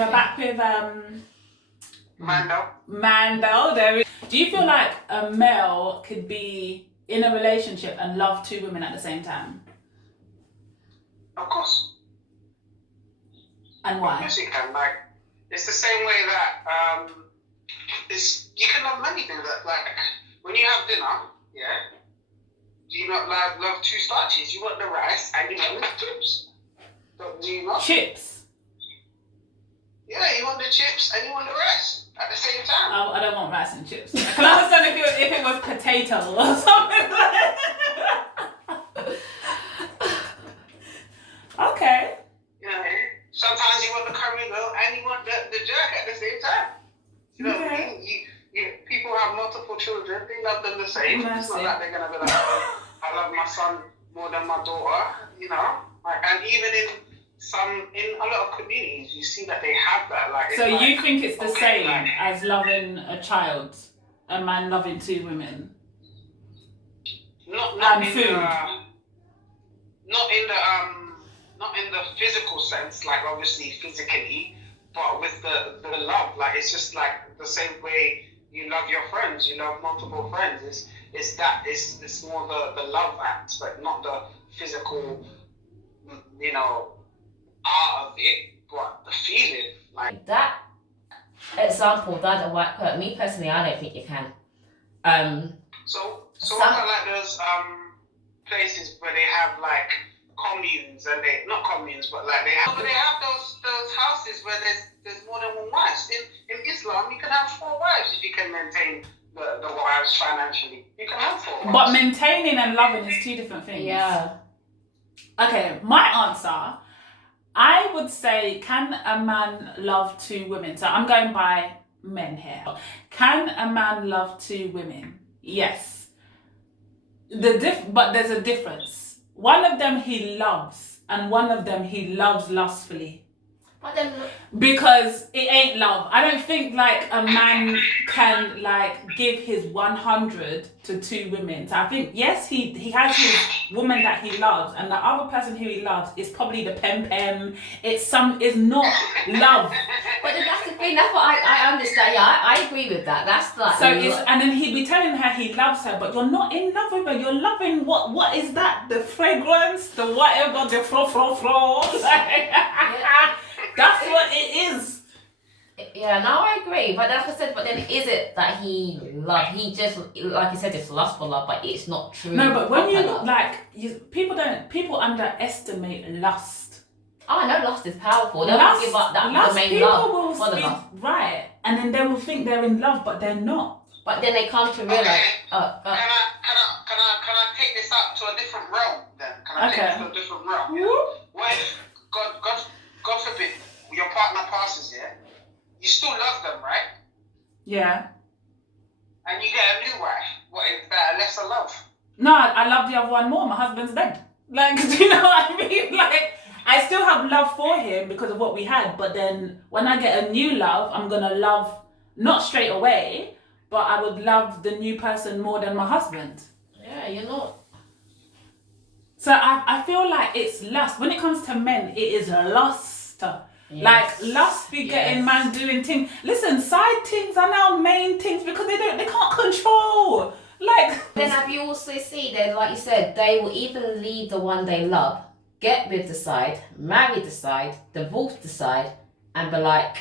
we're back with Mandoe. Mandoe. Do you feel like a male could be in a relationship and love two women at the same time? Of course. And why? Of course you can. Like, it's the same way that you can love many things. Like when you have dinner, yeah. Do you not love two starches? You want the rice and you want the chips. Do you not? Chips. Yeah, you want the chips and you want the rice at the same time. I don't want rice and chips. I can understand if it was potato or something like that. Okay. You know, sometimes you want the curry though and you want the jerk at the same time. You know what I mean? People have multiple children, they love them the same. It's not like they're gonna be like, oh, I love my son more than my daughter, you know? Like, and even in a lot of communities, you see that they have that. Like, so you think it's the same as loving a child, a man loving two women? Not in the physical sense, like obviously physically, but with the love. Like, it's just like the same way you love your friends, you love multiple friends. It's more the love aspect, not the physical, you know, art of it, but the feeling. Like that example doesn't work. Me personally, I don't think you can. So what about like those places where they have like communes and not communes, but like they have those houses where there's more than one wife. In Islam, you can have 4 wives if you can maintain the wives financially. You can have 4 wives. But maintaining and loving is 2 different things. Yeah. Okay, my answer, I would say, can a man love 2 women? So I'm going by men here. Can a man love 2 women? Yes. But there's a difference. One of them he loves, and one of them he loves lustfully. But then, because it ain't love. I don't think like a man can like give his 100 to 2 women. So I think yes, he has his woman that he loves, and the other person who he loves is probably the pem. It's not love. But that's the thing. That's what I understand. Yeah, I agree with that. That's like so and then he'd be telling her he loves her, but you're not in love with her. You're loving what is that? The fragrance, the whatever, the fro. Yeah. That's what it is. Yeah, no, I agree. But like I said, but then is it that he just, like you said, it's lustful love, but it's not true. No, but when people underestimate lust. Oh, I know lust is powerful. They don't give up the main love for the lust. Right, and then they will think they're in love, but they're not. But then they come to realize. Can I take this up to a different realm then? Can I take this to a different realm? Yeah? What if God forbid, your partner passes, yeah? You still love them, right? Yeah. And you get a new wife. What is that? A lesser love? No, I love the other one more. My husband's dead. Like, do you know what I mean? Like, I still have love for him because of what we had, but then when I get a new love, I'm gonna love, not straight away, but I would love the new person more than my husband. Yeah, you're not. So I feel like it's lust. When it comes to men, it is lust. Yes. Like lust be getting man doing things. Listen, side things are now main things because they can't control. Like then have you also seen that, like you said, they will even leave the one they love, get with the side, marry the side, divorce the side, and be like,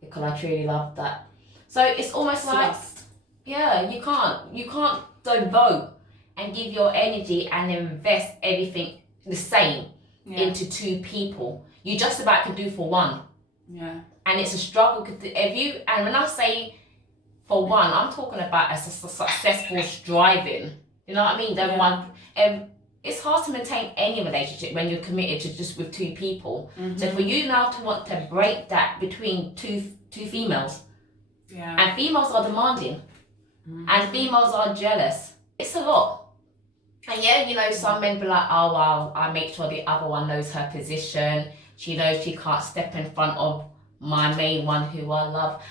because I truly love that. So it's almost like lust. Yeah, you can't devote and give your energy and invest everything the same into 2 people. You just about can do for one. Yeah. And it's a struggle. And when I say for one, I'm talking about a successful striving. You know what I mean? It's hard to maintain any relationship when you're committed to just with 2 people. Mm-hmm. So for you now to want to break that between two females, and females are demanding, and females are jealous. It's a lot. And yeah, you know, some men be like, oh, well, I make sure the other one knows her position. She knows she can't step in front of my main one who I love.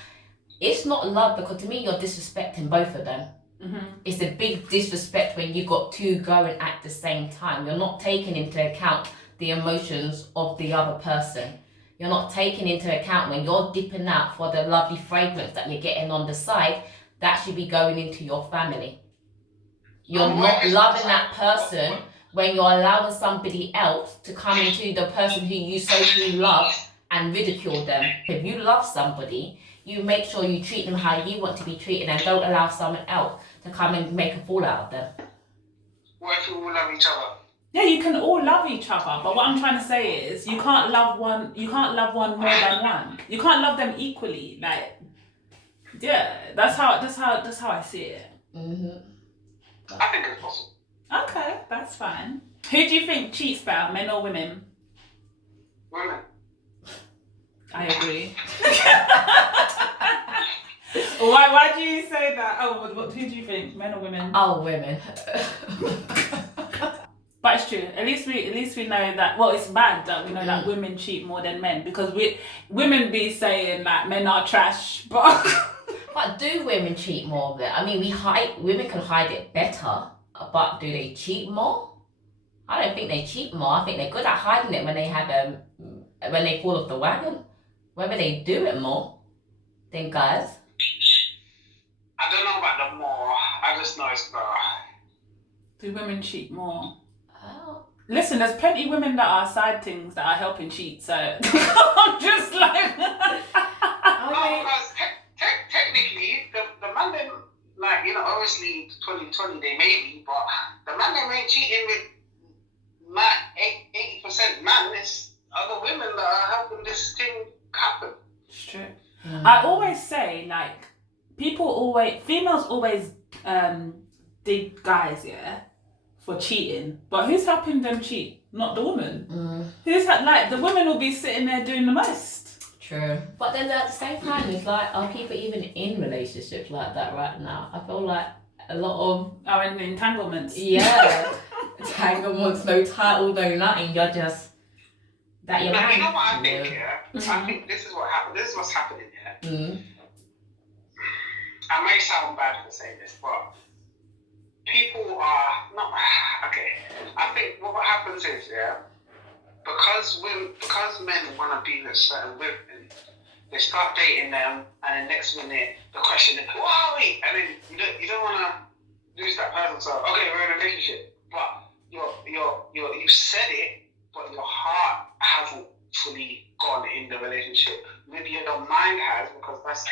It's not love, because to me, you're disrespecting both of them. Mm-hmm. It's a big disrespect when you got 2 going at the same time. You're not taking into account the emotions of the other person. you're not taking into account when you're dipping out for the lovely fragrance that you're getting on the side, that should be going into your family. You're not loving that person when you're allowing somebody else to come into the person who you socially love and ridicule them. If you love somebody, you make sure you treat them how you want to be treated and don't allow someone else to come and make a fool out of them. What if we all love each other? Yeah, you can all love each other, but what I'm trying to say is you can't love one more than one. You can't love them equally. Like, yeah, that's how I see it. I think it's possible. Okay, that's fine. Who do you think cheats better, men or women? Women. I agree. Why do you say that? Oh, who do you think, men or women? Oh, women. But it's true. At least we know that. Well, it's bad that we know that women cheat more than men, because women be saying that men are trash, but But do women cheat more? I mean, women can hide it better, but do they cheat more? I don't think they cheat more. I think they're good at hiding it when they have when they fall off the wagon. Whether they do it more than guys. I don't know about the more. I just know it's better. do women cheat more? Oh. Listen, there's plenty of women that are side things that are helping cheat, so I'm just like... No, because technically, the man them, like, you know, obviously 2020 they may be, but the man them ain't cheating with 80% man. It's other women that are helping this thing happen. It's true. I always say, like, females always dig guys, yeah, for cheating, but who's helping them cheat? Not the woman. The women will be sitting there doing the most. True. But then at the same time, it's like, are people even in relationships like that right now? I feel like a lot of... Are in entanglements. Yeah. Entanglements, no title, no nothing. You're just... That you're you know what I think, yeah? I think this is what happened. This is what's happening, yeah? I may sound bad for saying this, but people are not... Okay. I think what happens is, yeah, because men want to be with certain women, they start dating them, and then next minute the question is, who are we? And then you don't want to lose that person. So okay, we're in a relationship, but you said it, but your heart hasn't fully gone in the relationship. Maybe your mind has, because that's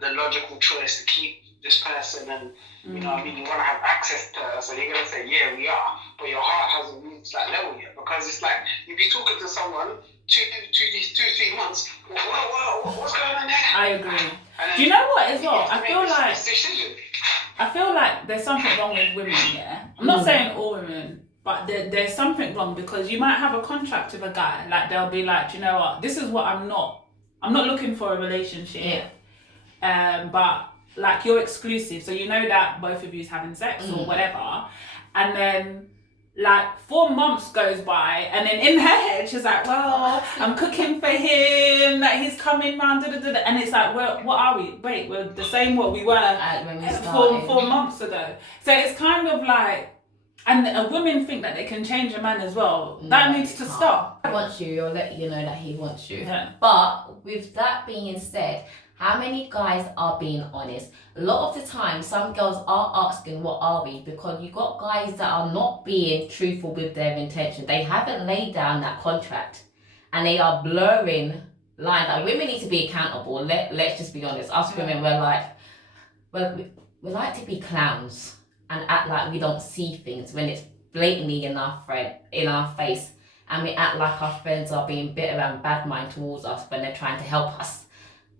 the logical choice to keep this person, and you know what I mean, you want to have access to her, so you're gonna say, yeah, we are, but your heart hasn't reached that level yet, because it's like you'd be talking to someone 2-3 months. What's going on there? I agree. Do you know what as well? I feel like there's something wrong with women. Yeah, I'm not saying all women, but there's something wrong, because you might have a contract with a guy, like they'll be like, do you know what? This is what I'm not looking for a relationship. But like, you're exclusive, so you know that both of you's having sex or whatever, and then like 4 months goes by, and then in her head she's like, well, I'm cooking for him, that he's coming round, and it's like, well, what are we? Wait, we're the same what we were 4 months ago. So it's kind of like, and women think that they can change a man as well. That needs to stop. He wants you, he'll let you know that he wants you. Yeah. But with that being said, how many guys are being honest? A lot of the time, some girls are asking, what are we? Because you got guys that are not being truthful with their intention. They haven't laid down that contract, and they are blurring lines. Like, women need to be accountable. Let's just be honest. Us women, we like to be clowns and act like we don't see things when it's blatantly in our face, and we act like our friends are being bitter and bad mind towards us when they're trying to help us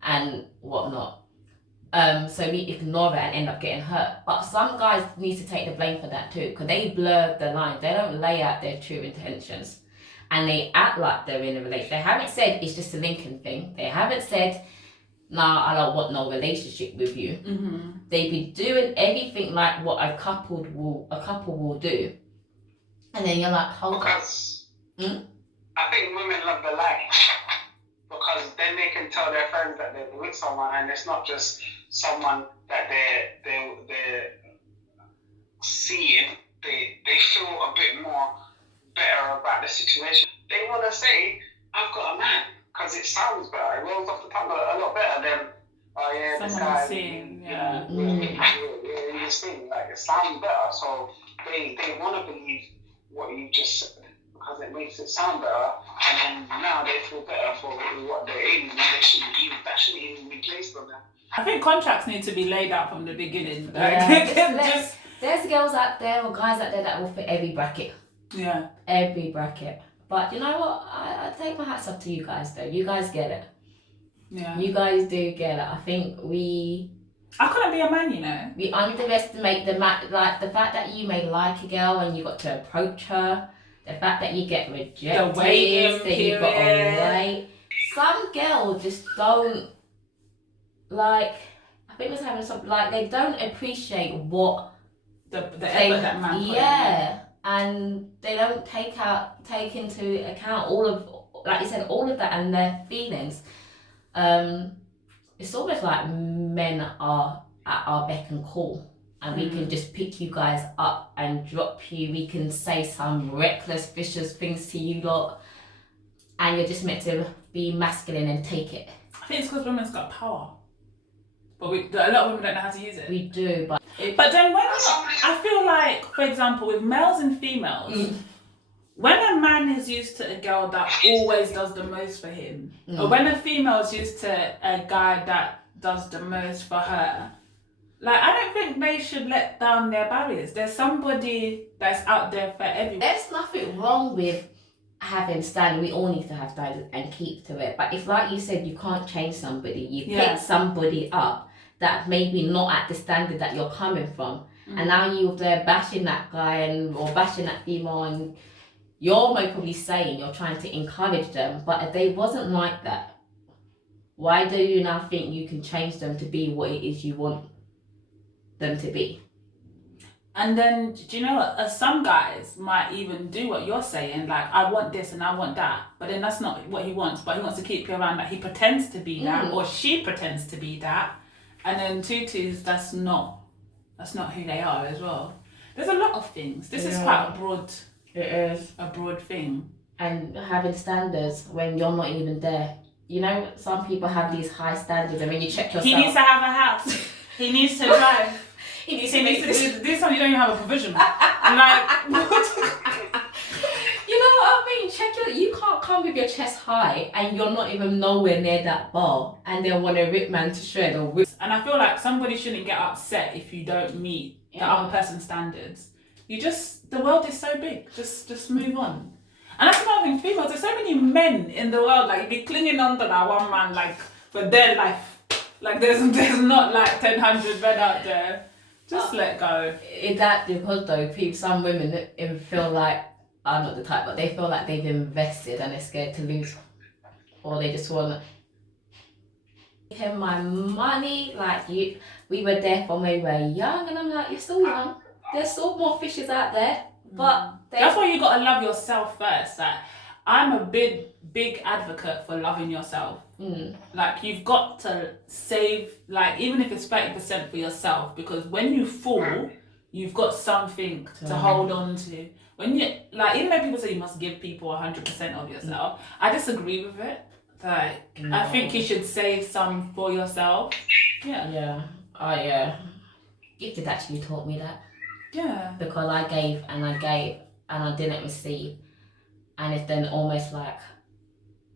and whatnot. So we ignore it and end up getting hurt. But some guys need to take the blame for that too, because they blur the line. They don't lay out their true intentions, and they act like they're in a relationship. They haven't said it's just a linking thing. They haven't said, nah, I don't want no relationship with you. They be doing everything like what a couple will do, and then you're like, hold on. I think women love the lie, because then they can tell their friends that they're with someone, and it's not just someone that they're seeing. They feel a bit more better about the situation. They want to say, I've got a man, because it's sound better. So they want to believe what you just said because it makes it sound better, and then now they feel better for what they're aiming, and that shouldn't even be placed on them. I think contracts need to be laid out from the beginning. Yeah, there's girls out there or guys out there that will fit every bracket. Yeah. Every bracket. But you know what? I take my hats off to you guys though. You guys get it. Yeah. You guys do get it. I think I couldn't be a man, you know. we underestimate the fact that you may like a girl and you got to approach her, the fact that you get rejected, The waiting that you got to period. wait. Some girls just don't like. I think it's having something like they don't appreciate what The effort that man put in. yeah, and they don't take into account all of, like you said, all of that and their feelings. It's almost like men are at our beck and call, and we can just pick you guys up and drop you. We can say some reckless, vicious things to you lot, and you're just meant to be masculine and take it. I think it's because women's got power, but a lot of women don't know how to use it. We do, but then when I feel like, for example, with males and females, when a man is used to a girl that always does the most for him, or when a female is used to a guy that does the most for her, like, I don't think they should let down their barriers. There's somebody that's out there for everyone. there's nothing wrong with having standards. We all need to have standards and keep to it. But if, like you said, you can't change somebody, you pick somebody up that maybe not at the standard that you're coming from, and now you're there bashing that guy or bashing that female, and you're most probably saying you're trying to encourage them, but if they wasn't like that, why do you now think you can change them to be what it is you want them to be? And then, do you know what? Some guys might even do what you're saying, like, I want this and I want that, but then that's not what he wants, but he wants to keep you around that. He pretends to be that, or she pretends to be that, and then tutus, that's not who they are as well. There's a lot of things. This is quite a broad... It is. A broad thing. And having standards when you're not even there. You know, some people have these high standards, and when you check yourself... He needs to have a house. He needs to drive. He needs to do something. You don't even have a provision. Like, you know what I mean? You can't come with your chest high and you're not even nowhere near that bar, and then want a rip man to shred or whip. And I feel like somebody shouldn't get upset if you don't meet the other person's standards. The world is so big. Just move on. And that's another thing, females, there's so many men in the world, like, you be clinging on to that one man, like, for their life. Like, there's not like 1,000 men out there. Just let go. That because though, some women feel like, I'm not the type, but they feel like they've invested and they're scared to lose, or they just want to give him my money. Like, we were there from when we were young, and I'm like, you're still young. There's still more fishes out there, but that's why you gotta love yourself first. Like, I'm a big advocate for loving yourself. Like, you've got to save, like, even if it's 30% for yourself, because when you fall, you've got something to hold on to. When you, like, even though people say you must give people 100% of yourself, I disagree with it. Like, I think you should save some for yourself. Yeah. Gifted actually taught me that. Yeah. Because I gave and I didn't receive, and it's then almost like,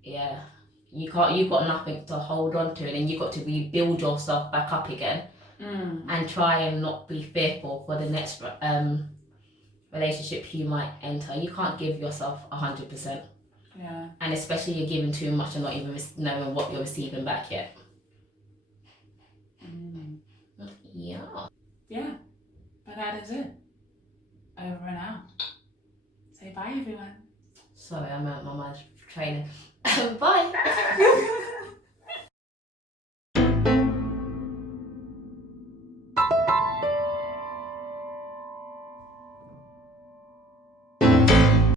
you've got nothing to hold on to, and then you've got to rebuild yourself back up again, and try and not be fearful for the next relationship you might enter. You can't give yourself 100%. Yeah. And especially you're giving too much and not even knowing what you're receiving back yet. Yeah. But that is it. Over and out. Say bye, everyone. Sorry, I'm out my mind training. Bye.